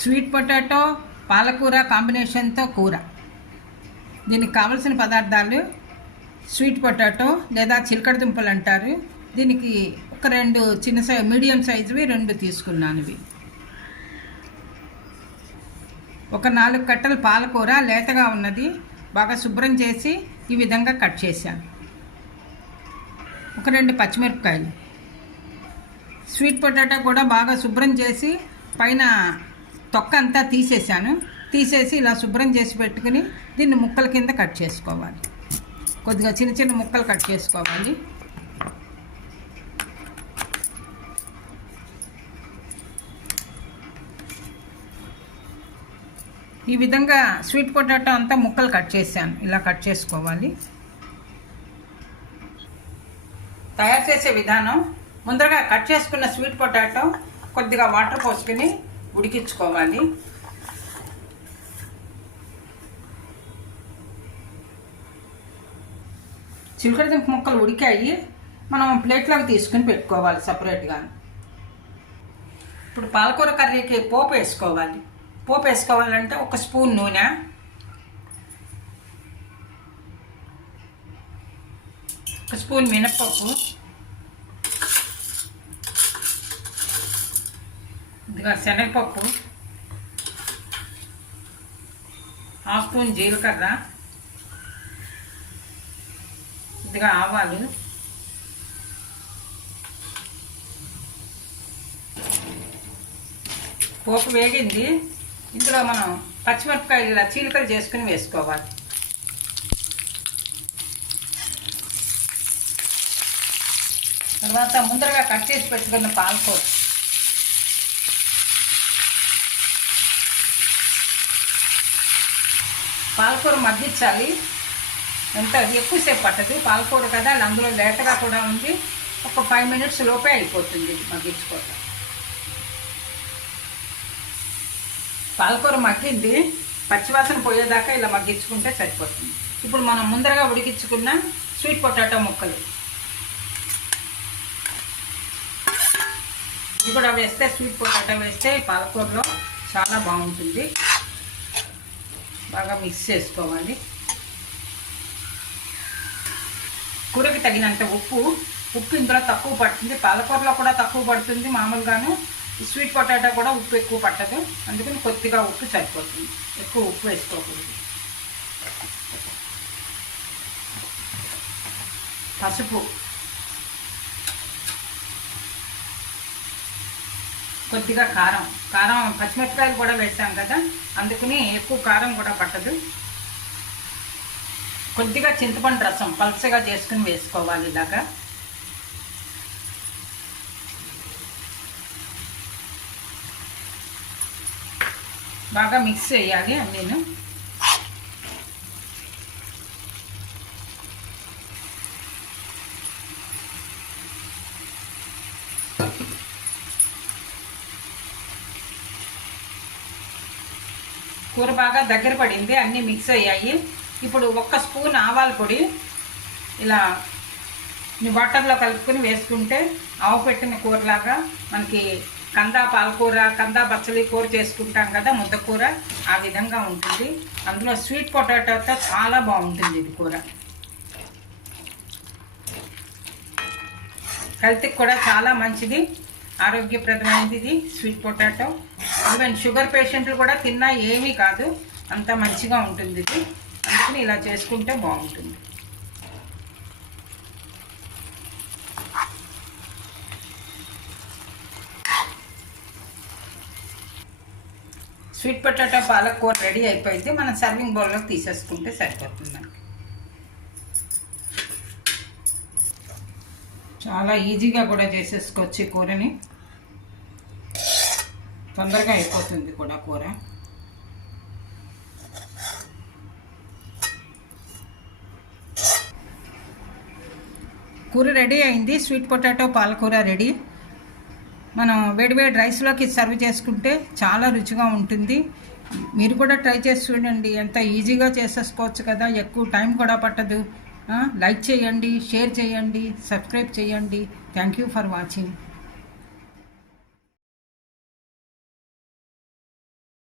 Sweet potato పాలకూర కాంబినేషన్తో కూర. దీనికి కావలసిన పదార్థాలు స్వీట్ పొటాటో లేదా చిలకడ దుంపలు అంటారు. దీనికి ఒక రెండు చిన్న సైజ్ మీడియం సైజువి రెండు తీసుకున్నాను ఇవి ఒక నాలుగు కట్టలు పాలకూర లేతగా ఉన్నది. బాగా శుభ్రం చేసి ఈ విధంగా కట్ చేశాను. ఒక రెండు పచ్చిమిరపకాయలు. స్వీట్ పొటాటో కూడా బాగా శుభ్రం చేసి పైన తొక్క అంతా తీసేసాను తీసేసి ఇలా శుభ్రం చేసి పెట్టుకుని దీన్ని ముక్కల కింద కట్ చేసుకోవాలి. కొద్దిగా చిన్న చిన్న ముక్కలు కట్ చేసుకోవాలి. ఈ విధంగా స్వీట్ పొటాటో అంతా ముక్కలు కట్ చేశాను. ఇలా కట్ చేసుకోవాలి. తయారు చేసే విధానం. ముందరగా కట్ చేసుకున్న స్వీట్ పొటాటో కొద్దిగా వాటర్ పోసుకుని ఉడికించుకోవాలి. చిలకడ దుంప ముక్కలు ఉడికాయి. మనం ప్లేట్లోకి తీసుకుని పెట్టుకోవాలి సపరేట్గా. ఇప్పుడు పాలకూర కర్రీకి పోపు వేసుకోవాలి. పోపు వేసుకోవాలంటే ఒక స్పూన్ నూనె. ఒక స్పూన్ మినప్పప్పు. ఇదిగా శనగపప్పు. హాఫ్ స్పూన్ జీలకర్ర. ఇదిగా ఆవాలు. పోపు వేగింది. ఇందులో మనం పచ్చిమిరపకాయలు ఇలా చీలికలు చేసుకుని వేసుకోవాలి. తర్వాత ముందరగా కట్ చేసి పెట్టుకున్న పాలకూర పాలకూర మగ్గించాలి. ఎంత? ఎక్కువసేపు పట్టదు. పాలకూర కదా అందులో లేతగా కూడా ఉంది. ఒక ఫైవ్ మినిట్స్ లోపే అయిపోతుంది మగ్గించుకోవటం. పాలకూర మగ్గింది. పచ్చివాసన పోయేదాకా ఇలా మగ్గించుకుంటే సరిపోతుంది. ఇప్పుడు మనం ముందరగా ఉడికించుకున్న స్వీట్ పొటాటో ముక్కలు. ఇది కూడా వేస్తే స్వీట్ పొటాటో వేస్తే పాలకూరలో చాలా బాగుంటుంది. బాగా మిక్స్ చేసుకోవాలి. కూరకి తగినంత ఉప్పు. ఉప్పు ఇందులో తక్కువ పడుతుంది. పాలకూరలో కూడా తక్కువ పడుతుంది మామూలుగాను. స్వీట్ పొటాటో కూడా ఉప్పు ఎక్కువ పట్టదు. అందుకని కొద్దిగా ఉప్పు సరిపోతుంది. ఎక్కువ ఉప్పు వేసుకోకూడదు. పసుపు. కొద్దిగా కారం. కారం పచ్చిమిరపకాయలు కూడా వేసాం కదా అందుకని ఎక్కువ కారం కూడా పట్టదు. కొద్దిగా చింతపండు రసం పల్చగా చేసుకుని వేసుకోవాలి ఇలాగా. బాగా మిక్స్ చేయాలి నేను కూర బాగా దగ్గర పడింది అన్నీ మిక్స్ అయ్యాయి. ఇప్పుడు ఒక్క స్పూన్ ఆవాల పొడి ఇలా వాటర్లో కలుపుకొని వేసుకుంటే ఆవు పెట్టిన కూరలాగా మనకి కందా పాలకూర కందా బచ్చలి కూర చేసుకుంటాం కదా ముద్దకూర ఆ విధంగా ఉంటుంది. అందులో స్వీట్ పొటాటోతో చాలా బాగుంటుంది ఇది కూర. హెల్త్కి కూడా చాలా మంచిది ఆరోగ్యప్రదమైనది ఇది స్వీట్ పొటాటో ఈవెన్ షుగర్ పేషెంట్లు కూడా తిన్నా ఏమీ కాదు. అంత మంచిగా ఉంటుంది ఇది. అందుకని ఇలా చేసుకుంటే బాగుంటుంది. స్వీట్ పొటాటో పాలక్ కూర రెడీ అయిపోయింది. మనం సర్వింగ్ బౌల్లోకి తీసేసుకుంటే సరిపోతుంది మనకి చాలా ఈజీగా కూడా చేసేసుకోవచ్చు ఈ కూరని. తొందరగా అయిపోతుంది కూడా కూర. కూర రెడీ అయింది. స్వీట్ పొటాటో పాలకూర రెడీ. మనం వేడివేడి రైస్లోకి సర్వ్ చేసుకుంటే చాలా రుచిగా ఉంటుంది. మీరు కూడా ట్రై చేసి చూడండి. ఎంత ఈజీగా చేసేసుకోవచ్చు కదా. ఎక్కువ టైం కూడా పట్టదు. లైక్ చేయండి షేర్ చేయండి సబ్స్క్రైబ్ చేయండి. Thank you for watching.